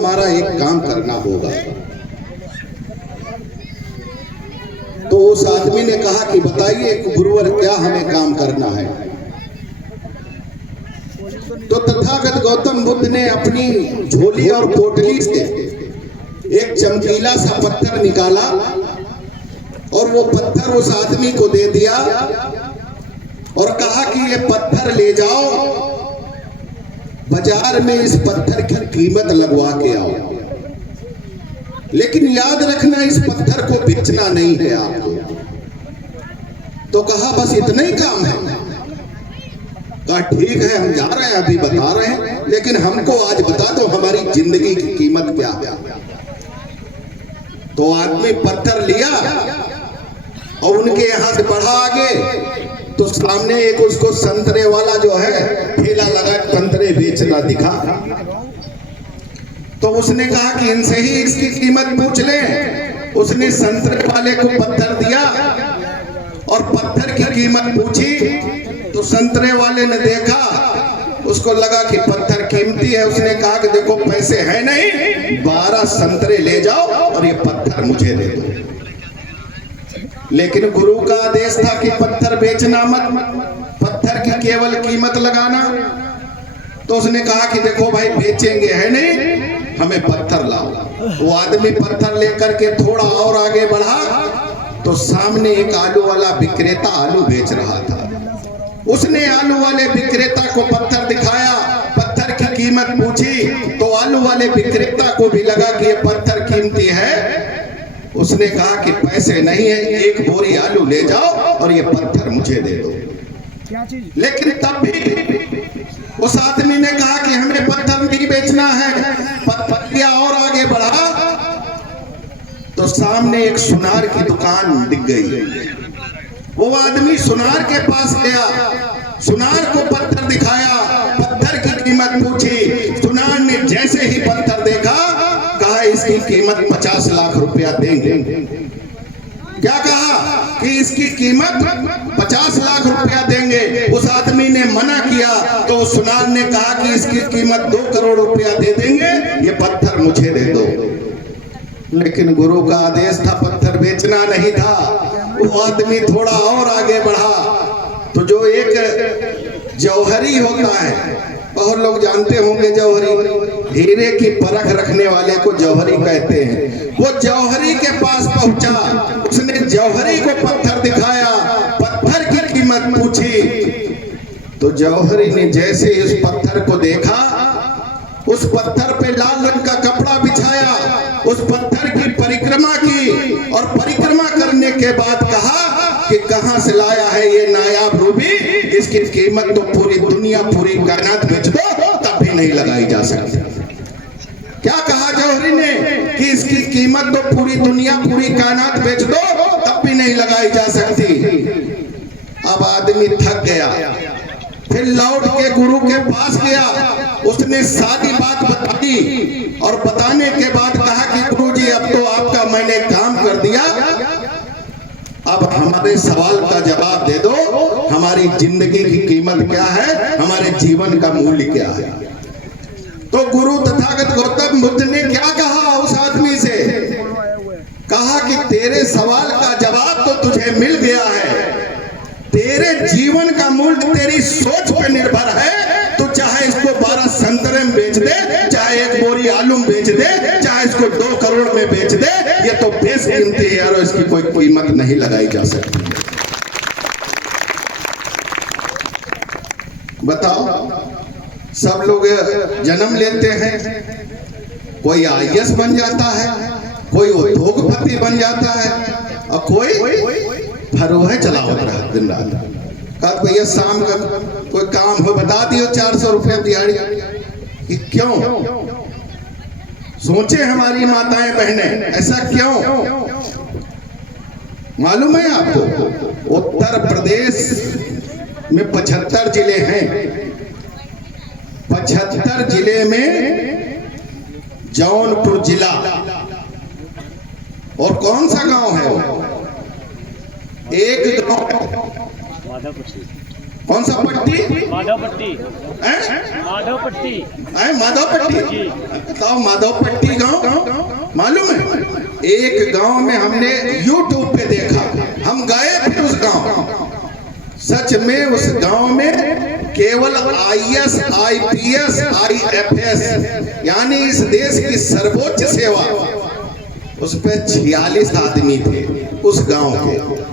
हमारा एक काम करना होगा। तो उस आदमी ने कहा कि बताइए गुरुवर क्या हमें काम करना है। तो तथागत गौतम बुद्ध ने अपनी झोली और पोटली से एक चमकीला सा पत्थर निकाला और वो पत्थर उस आदमी को दे दिया और कहा कि ये पत्थर ले जाओ, बाजार में इस पत्थर की कीमत लगवा के आओ, लेकिन याद रखना इस पत्थर को बेचना नहीं है आपको। तो कहा बस इतना ही काम है। कहा ठीक है हम जा रहे हैं, अभी बता रहे हैं, लेकिन हमको आज बता दो हमारी जिंदगी की कीमत क्या है। तो आदमी पत्थर लिया और उनके यहां से बढ़ा आगे, तो सामने एक उसको संतरे वाला जो है ठेला लगा संतरे बेचना दिखा। तो उसने कहा कि इनसे ही इसकी कीमत पूछ लें। उसने संतरे वाले को पत्थर दिया और पत्थर की कीमत पूछी। तो संतरे वाले ने देखा, उसको लगा कि पत्थर कीमती है। उसने कहा कि देखो पैसे है नहीं, 12 संतरे ले जाओ और ये पत्थर मुझे दे दो। लेकिन गुरु का आदेश था कि पत्थर बेचना मत, पत्थर की केवल कीमत लगाना। तो उसने कहा कि देखो भाई बेचेंगे है नहीं, हमें पत्थर लाओ। वो आदमी पत्थर लेकर के थोड़ा और आगे बढ़ा, तो सामने एक आलू वाला विक्रेता आलू बेच रहा था। उसने आलू वाले विक्रेता को पत्थर दिखाया, पत्थर की कीमत पूछी। तो आलू वाले विक्रेता को भी लगा कि ये पत्थर कीमती है। उसने कहा कि पैसे नहीं है, एक बोरी आलू ले जाओ और ये पत्थर मुझे दे दो। लेकिन तब भी उस आदमी ने कहा कि हमें पत्थर नहीं बेचना है। पत्थर लिया और आगे बढ़ा, तो सामने एक सुनार की दुकान दिख गई। वो आदमी सुनार के पास गया, सुनार को पत्थर दिखाया, पत्थर की कीमत पूछी। सुनार ने जैसे ही पत्थर देखा, कहा इसकी कीमत 50 लाख रुपया देंगे। क्या कहा कि इसकी कीमत 50 लाख रुपया देंगे। उस आदमी ने मना किया तो सुनार ने कहा कि इसकी कीमत 2 करोड़ रुपया दे देंगे, ये पत्थर मुझे दे दो। लेकिन गुरु का आदेश था पत्थर बेचना नहीं था। वो आदमी थोड़ा और आगे बढ़ा, तो जो एक जौहरी होता है, बहुत लोग जानते होंगे जौहरी, हीरे की परख रखने वाले को जौहरी कहते हैं। वो जौहरी के पास पहुंचा, उसने जौहरी को पत्थर दिखाया, पत्थर की कीमत पूछी। तो जौहरी ने जैसे उस पत्थर को देखा, उस पत्थर पे लाल रंग का कपड़ा बिछाया, उस पत्थर की परिक्रमा की और परिक्रमा करने के बाद कहा कि कहां से लाया है ये नायाब रूबी, इसकी कीमत तो पूरी दुनिया पूरी कायनात बेच दो तब भी नहीं लगाई जा सकती। क्या कहा जौहरी ने कि इसकी कीमत तो पूरी दुनिया पूरी कायनात बेच दो तब भी नहीं लगाई जा सकती। अब आदमी थक गया, फिर लौट के गुरु के पास गया, उसने सारी बात बताई और बताने के बाद कहा कि गुरुजी अब तो आपका मैंने काम कर दिया, अब हमारे सवाल का जवाब दे दो, हमारी जिंदगी की कीमत क्या है, हमारे जीवन का मूल्य क्या है। तो गुरु तथागत गौतम बुद्ध ने क्या कहा उस आदमी से, कहा कि तेरे सवाल का जवाब तो तुझे मिल गया है, तेरे जीवन का मूल्य तेरी सोच पर निर्भर है। तो चाहे इसको 12 संतरे में बेच दे, चाहे 1 बोरी आलू में बेच दे, चाहे इसको 2 करोड़ में बेच दे, ये तो बेशकीमती है यार, इसकी कोई कीमत नहीं लगाई जा सकती। बताओ, सब लोग जन्म लेते हैं, कोई IAS बन जाता है, कोई उद्योगपति बन जाता है और कोई फरोहे चला होता है दिन रात। कहा भैया शाम का कोई काम हो बता दियो 400 रुपया दिहाड़ी। कि क्यों? सोचे हमारी माताएं बहनें, ऐसा क्यों? मालूम है आपको, उत्तर प्रदेश में 75 जिले हैं। 75 जिले में जौनपुर जिला और कौन सा गांव है वो? एक गांव कौन सा पट्टी? माधवपट्टी। माधवपट्टी। माधवपट्टी। बताओ माधवपट्टी गांव मालूम है? एक गांव में हमने YouTube पे देखा, हम गए फिर उस गांव। सच में उस गांव में केवल IAS, IPS, IFS यानी इस देश की सर्वोच्च सेवा, उस पे 46 आदमी थे उस गांव के।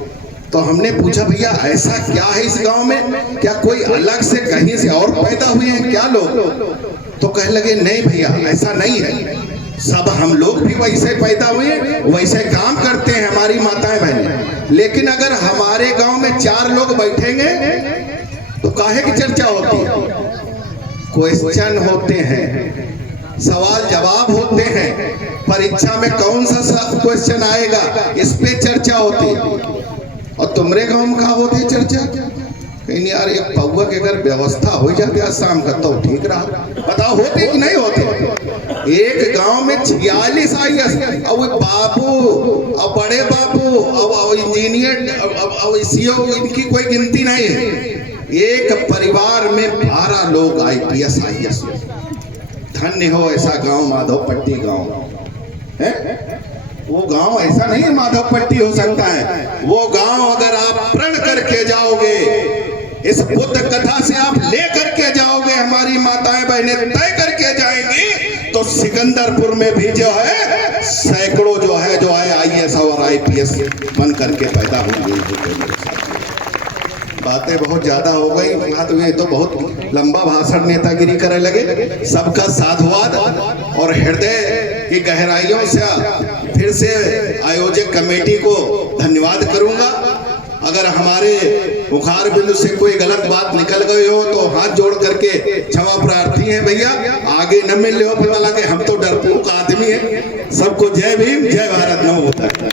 तो हमने पूछा भैया ऐसा क्या है इस गांव में, क्या कोई अलग से कहीं से और पैदा हुए हैं क्या लोग? तो कहने लगे नहीं भैया ऐसा नहीं है, सब हम लोग भी वैसे पैदा हुए, वैसे काम करते हैं हमारी माताएं बहनें। लेकिन अगर हमारे गांव में 4 लोग बैठेंगे तो काहे की चर्चा होती है? क्वेश्चन होते हैं, सवाल जवाब होते हैं, परीक्षा में कौन सा क्वेश्चन आएगा इस पे चर्चा होती है। और तुम्हारे गांव में कहा होती है चर्चा? कहीं नहीं यार, एक पौवा के अगर व्यवस्था हो जाती है शाम का तो ठीक रहा। बताओ होते कि नहीं होते? एक गांव में 46 IAS, अब बाबू, अब बड़े बाबू, अब इंजीनियर, अब CO, इनकी कोई गिनती नहीं है। एक परिवार में 12 लोग IPS IAS। धन्य हो ऐसा गांव माधवपट्टी गांव है। वो गांव ऐसा नहीं है माधवपट्टी हो सकता है, वो गांव अगर आप प्रण करके जाओगे, इस बुद्ध कथा से आप ले करके जाओगे, हमारी माताएं बहनें तय करके जाएंगी, तो सिकंदरपुर में भी जो है सैकड़ों जो है IAS और IPS बन करके पैदा होंगे। बातें बहुत ज्यादा हो गई, तो ये तो बहुत लंबा भाषण नेतागिरी करे लगे। सबका साधुवाद और हृदय की गहराइयों से फिर से आयोजक कमेटी को धन्यवाद करूंगा। अगर हमारे मुखार बिंदु से कोई गलत बात निकल गई हो तो हाथ जोड़ करके क्षमा प्रार्थी हैं भैया, आगे न मिल हो पता लगे हम तो डरपोक आदमी हैं। सबको जय भीम, जय भारत। न होता है।